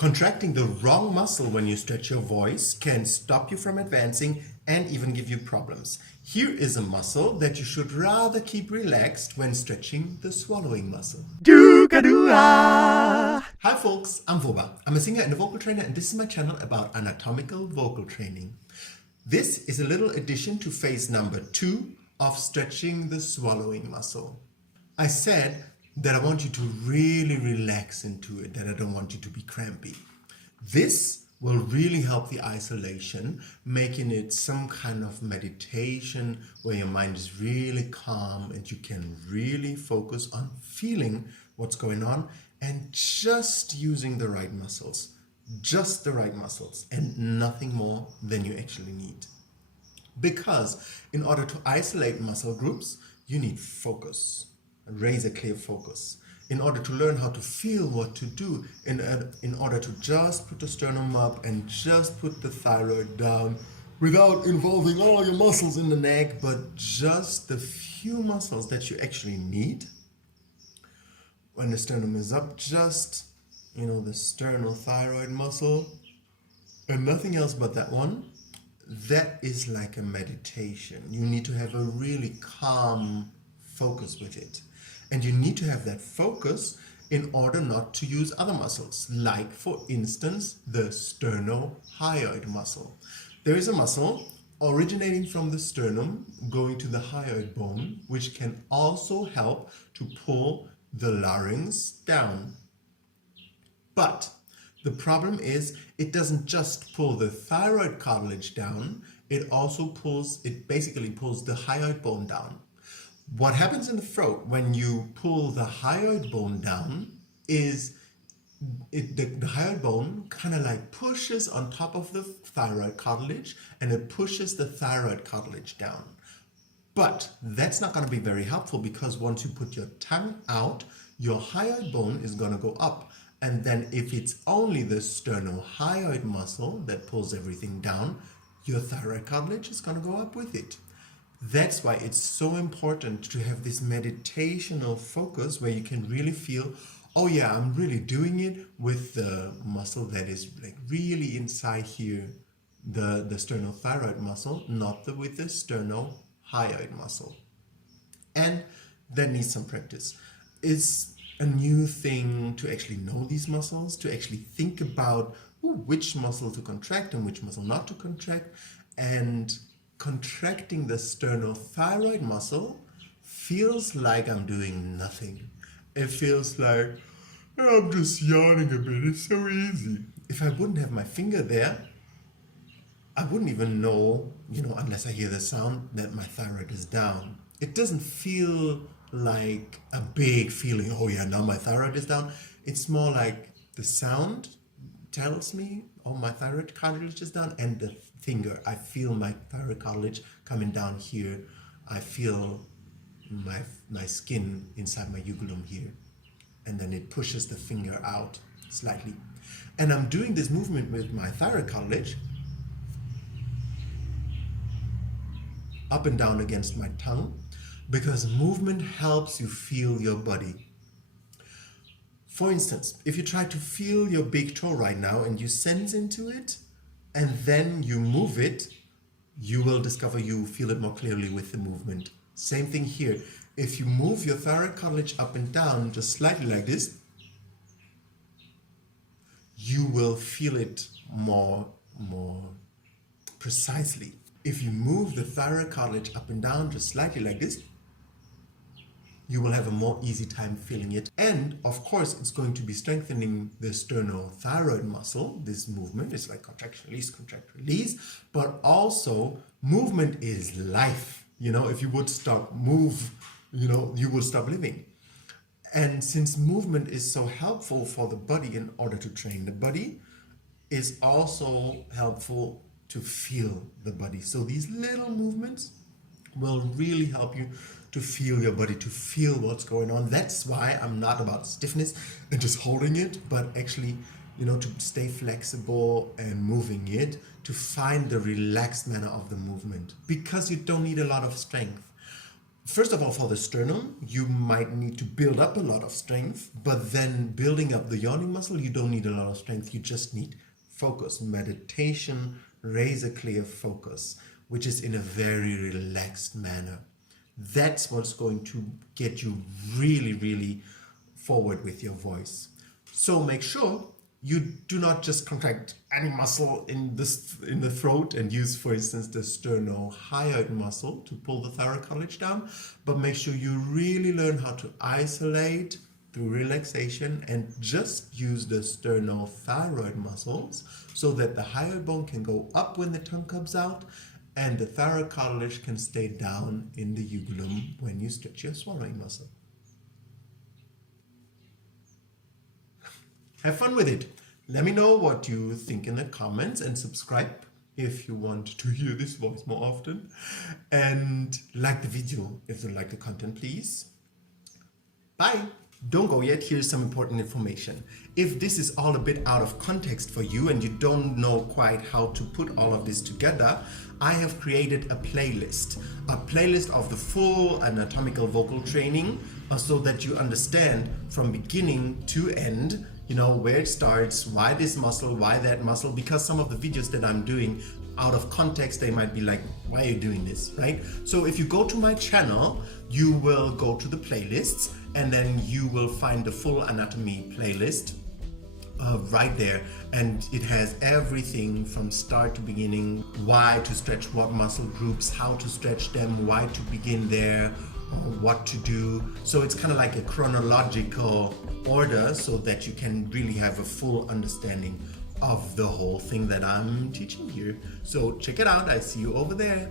Contracting the wrong muscle when you stretch your voice can stop you from advancing and even give you problems. Here is a muscle that you should rather keep relaxed when stretching the swallowing muscle. Hi folks, I'm Voba. I'm a singer and a vocal trainer, and this is my channel about anatomical vocal training. This is a little addition to phase number 2 of stretching the swallowing muscle. I said that I want you to really relax into it, that I don't want you to be crampy. This will really help the isolation, making it some kind of meditation where your mind is really calm and you can really focus on feeling what's going on and just using the right muscles. Just the right muscles and nothing more than you actually need. Because in order to isolate muscle groups, you need focus. Razor clear focus. In order to learn how to feel what to do, in order to just put the sternum up and just put the thyroid down without involving all your muscles in the neck, but just the few muscles that you actually need. When the sternum is up, just, the Sterno-Hyoid muscle and nothing else but that one. That is like a meditation. You need to have a really calm focus with it. And you need to have that focus in order not to use other muscles, like for instance, the Sterno-Hyoid muscle. There is a muscle originating from the sternum going to the hyoid bone, which can also help to pull the larynx down. But the problem is it doesn't just pull the thyroid cartilage down, it basically pulls the hyoid bone down. What happens in the throat when you pull the hyoid bone down is the hyoid bone kind of like pushes on top of the thyroid cartilage and it pushes the thyroid cartilage down. But that's not going to be very helpful because once you put your tongue out, your hyoid bone is going to go up. And then if it's only the Sterno-Hyoid muscle that pulls everything down, your thyroid cartilage is going to go up with it. That's why it's so important to have this meditational focus where you can really feel, oh yeah, I'm really doing it with the muscle that is like really inside here, the sternothyroid muscle, not with the Sterno-Hyoid muscle. And that needs some practice. It's a new thing to actually know these muscles, to actually think about which muscle to contract and which muscle not to contract. And contracting the sternothyroid muscle feels like I'm doing nothing. It feels like I'm just yawning a bit. It's so easy. If I wouldn't have my finger there, I wouldn't even know, unless I hear the sound, that my thyroid is down. It doesn't feel like a big feeling, oh yeah, now my thyroid is down. It's more like the sound tells me, oh, my thyroid cartilage is down, and the finger, I feel my thyroid cartilage coming down here. I feel my skin inside my ugulum here, and then it pushes the finger out slightly. And I'm doing this movement with my thyroid cartilage up and down against my tongue because movement helps you feel your body. For instance, if you try to feel your big toe right now and you sense into it and then you move it, you will discover you feel it more clearly with the movement. Same thing here. If you move your thyroid cartilage up and down just slightly like this, you will feel it more precisely. If you move the thyroid cartilage up and down just slightly like this, you will have a more easy time feeling it. And of course, it's going to be strengthening the sternothyroid muscle. This movement is like contract, release, but also movement is life. If you would stop you would stop living. And since movement is so helpful for the body in order to train the body, is also helpful to feel the body. So these little movements will really help you to feel your body, to feel what's going on. That's why I'm not about stiffness and just holding it, but actually, to stay flexible and moving it, to find the relaxed manner of the movement, because you don't need a lot of strength. First of all, for the sternum, you might need to build up a lot of strength, but then building up the yawning muscle, you don't need a lot of strength. You just need focus, meditation, razor clear focus, which is in a very relaxed manner. That's what's going to get you really, really forward with your voice. So make sure you do not just contract any muscle in the throat and use, for instance, the Sterno-Hyoid muscle to pull the thyroid cartilage down, but make sure you really learn how to isolate through relaxation and just use the sternothyroid muscles so that the hyoid bone can go up when the tongue comes out and the thyroid cartilage can stay down in the uvulum when you stretch your swallowing muscle. Have fun with it. Let me know what you think in the comments and subscribe if you want to hear this voice more often. And like the video if you like the content, please. Bye. Don't go yet. Here's some important information. If this is all a bit out of context for you and you don't know quite how to put all of this together, I have created a playlist of the full anatomical vocal training so that you understand from beginning to end, you know, where it starts, why this muscle, why that muscle, because some of the videos that I'm doing out of context, they might be like, why are you doing this, right? So if you go to my channel, you will go to the playlists and then you will find the full anatomy playlist right there, and it has everything from start to beginning, why to stretch what muscle groups, how to stretch them, why to begin there, what to do. So it's kind of like a chronological order so that you can really have a full understanding of the whole thing that I'm teaching here. So check it out. I see you over there.